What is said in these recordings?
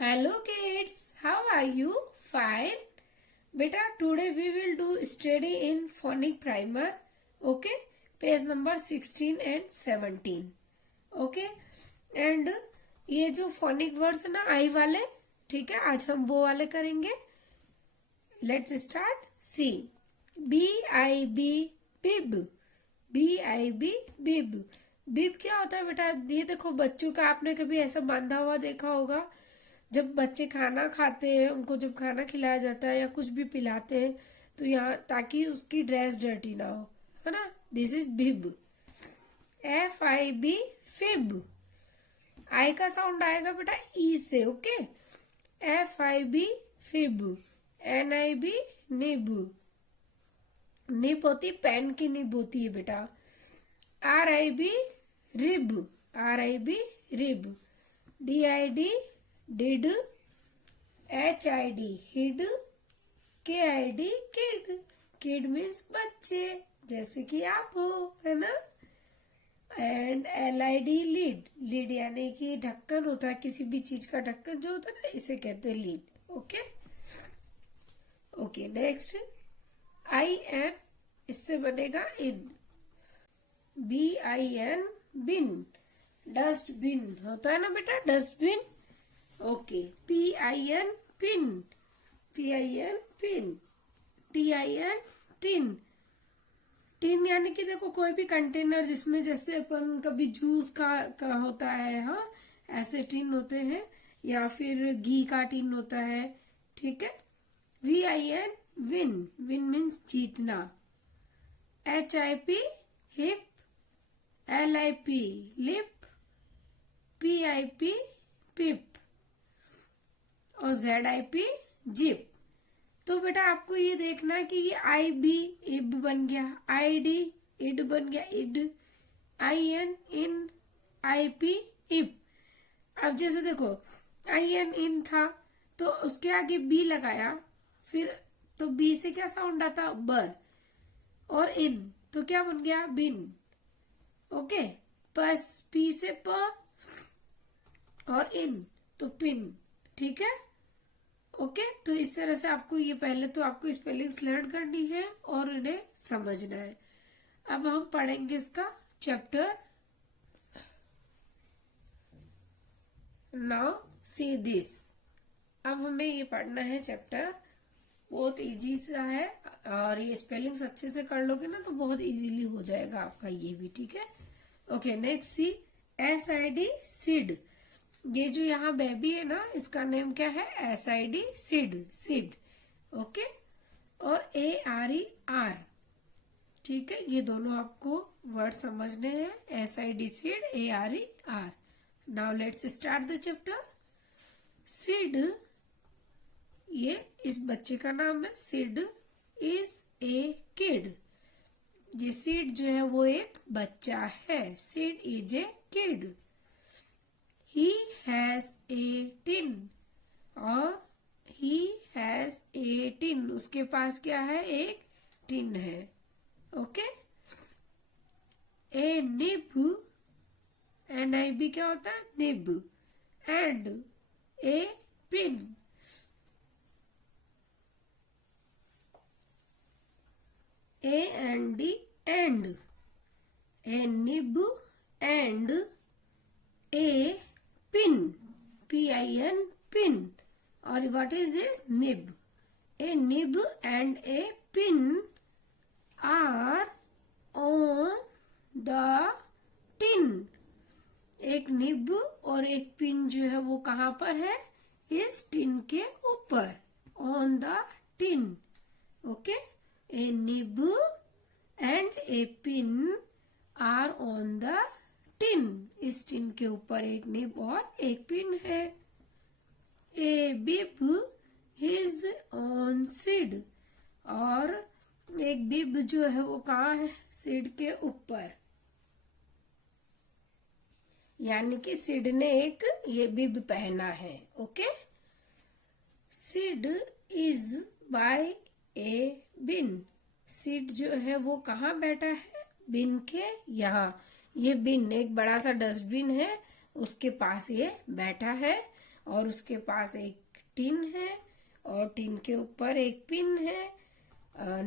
Hello kids, how are you? Fine. Beta, today we will do study in phonic primer. Okay, page number 16 and 17. Okay, and ये जो phonic words है ना आई वाले, ठीक है, आज हम वो वाले करेंगे. Let's start. See, B-I-B, bib. B-I-B, bib. बिब क्या होता है बेटा? ये देखो, बच्चों का आपने कभी ऐसा बांधा हुआ देखा होगा. जब बच्चे खाना खाते हैं, उनको जब खाना खिलाया जाता है या कुछ भी पिलाते हैं, तो यहाँ ताकि उसकी ड्रेस डर्टी ना हो, है ना. This is bib. F-I-B, fib. I का साउंड आएगा बेटा ई से. Okay. F-I-B, fib. N-I-B, nib. Nib होती पेन की निब होती है बेटा. R-I-B, rib. R-I-B, rib. D-I-D, did. H-I-D, hid. K-I-D, kid. Kid means बच्चे, जैसे कि आप हो, है ना. And L-I-D, lead. लीड यानी कि ढक्कन होता है, किसी भी चीज का ढक्कन जो होता है ना, इसे कहते हैं lead. Okay. Okay, next I-N, इससे बनेगा इन. B-I-N, बिन. डस्टबिन होता है ना बेटा, dustbin. Okay. P-I-N, pin. P-I-N, pin. T-I-N, tin. Tin यानी कि देखो, कोई भी कंटेनर जिसमें जैसे अपन कभी जूस का होता है, हाँ, ऐसे टिन होते हैं, या फिर घी का टिन होता है. ठीक है. V-I-N, win. विन मीन्स जीतना. H-I-P, hip. L-I-P, lip. P-I-P, पिप. और Z-I-P, जिप. तो बेटा आपको ये देखना है कि ये I-B, इब बन गया. I-D, इड बन गया, इड. I-N, इन. I-P, इप. अब जैसे देखो, I-N, इन था, तो उसके आगे B लगाया, फिर तो B से क्या साउंड आता? ब. और इन तो क्या बन गया? बिन. ओके. बस P से प और इन तो पिन. ठीक है. ओके. तो इस तरह से आपको ये पहले तो आपको स्पेलिंग्स लर्न करनी है और इन्हें समझना है. अब हम पढ़ेंगे इसका चैप्टर. Now see this. अब हमें ये पढ़ना है चैप्टर. बहुत इजी सा है, और ये स्पेलिंग्स अच्छे से कर लोगे ना तो बहुत इजीली हो जाएगा आपका ये भी. ठीक है. ओके. नेक्स्ट सी. S-I-D, सिड. ये जो यहाँ बेबी है ना, इसका नेम क्या है? S-I-D, सिड. सिड. ओके. और A-R-E, आर. ठीक है. ये दोनों आपको वर्ड समझने हैं. S-I-D, Sid. A-R-E, are. Now let's start the chapter. Sid, ये इस बच्चे का नाम है. Sid is a kid. ये सिड जो है वो एक बच्चा है. Sid is a kid. He has a tin. और he has a tin. उसके पास क्या है? एक टिन है. ओके. A nib. N-I-B क्या होता है? Nib. And a pin. A-N-D, and. A nib and a pin. P-I-N, pin. और what is this? Nib. A nib and a pin are on the tin. एक nib और एक pin जो है वो कहाँ पर है? इस टिन के ऊपर. On the tin. Okay. A nib and a pin are on the tin. इस टिन के ऊपर एक निब और एक पिन है. ए बिब इज ऑन सीड. और एक बिब जो है वो कहाँ है? सीड के ऊपर. यानी कि सीड ने एक ये बिब पहना है. Okay. Sid is by a bin. Sid जो है वो कहाँ बैठा है? बिन के यहाँ. ये बिन एक बड़ा सा डस्टबिन है, उसके पास ये बैठा है. और उसके पास एक टिन है और टिन के ऊपर एक पिन है,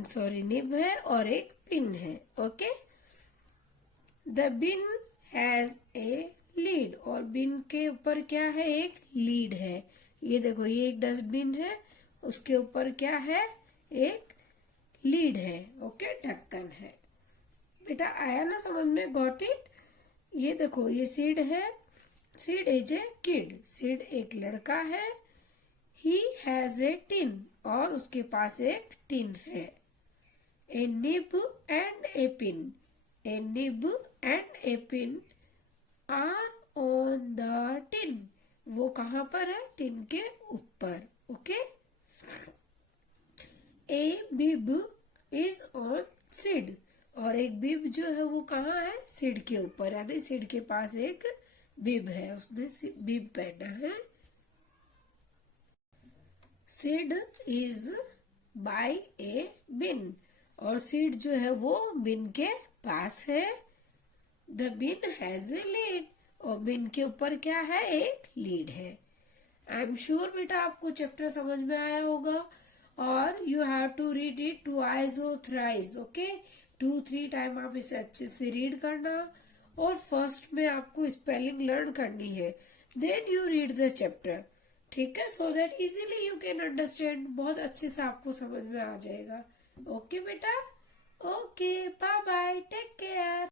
सॉरी निब है और एक पिन है. Okay. The bin has a lid, और बिन के ऊपर क्या है, एक लीड है. ये देखो, ये एक डस्टबिन है, उसके ऊपर क्या है, एक लीड है. ओके, ढक्कन है. बेटा आया ना समझ में, गॉट इट. ये देखो, ये सीड है. Sid is a kid, seed एक लड़का है. ही हैज ए टिन, और उसके पास एक टिन है. A nib and a pin, a nib and a pin are on the tin, वो कहाँ पर है, टिन के ऊपर. Okay. A bib is on seed, और एक बिब जो है वो कहाँ है, सीड के ऊपर, यानी सीड के पास एक बिब है, उसने बिब पहना है. Sid is by a bin, और सीड जो है वो बिन के पास है. The bin has a lid, और बिन के ऊपर क्या है, एक लीड है. आई एम श्योर बेटा आपको चैप्टर समझ में आया होगा, और you have to read it twice और थ्राइस. ओके, 2-3 टाइम आप इसे अच्छे से रीड करना, और फर्स्ट में आपको स्पेलिंग लर्न करनी है, then you read the chapter. ठीक है, so that easily you can understand, बहुत अच्छे से आपको समझ में आ जाएगा. ओके बेटा, okay, bye bye, take care.